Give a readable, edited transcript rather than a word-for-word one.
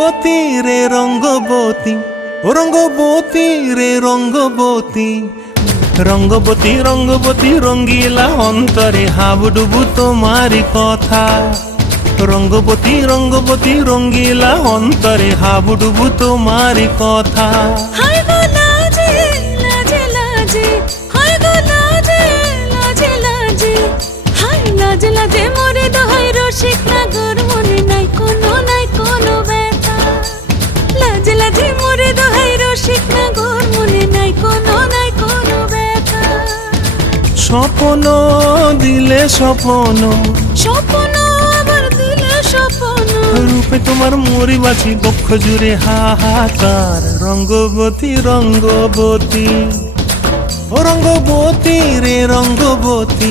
রঙ্গবতী রে রঙ্গবতী, ও রঙ্গবতী রে রঙ্গবতী, রঙ্গবতী রঙ্গবতী রঙ্গিলা অন্তরে হাবুডুবু তোমারি কথা। রঙ্গবতী রঙ্গবতী রঙ্গিলা অন্তরে হাবুডুবু তোমারি কথা। হায় গো লাজে লাজে লাজে, হায় গো লাজে লাজে লাজে, হায় লাজে লাজে মরে দোহাই রসিক নাগর মনে নাই কোনো ব্যথা। লাজে লাজে মরে দোহাই রসিক নাগর মনে নাই কোনো ব্যথা। স্বপ্ন দিলে স্বপ্ন, স্বপ্ন আবার দিলে স্বপ্ন, রূপে তোমার মরি বাঁচি বক্ষ জুড়ে হাহাকার। রঙ্গবতী রঙ্গবতী, ও রঙ্গবতী রে রঙ্গবতী।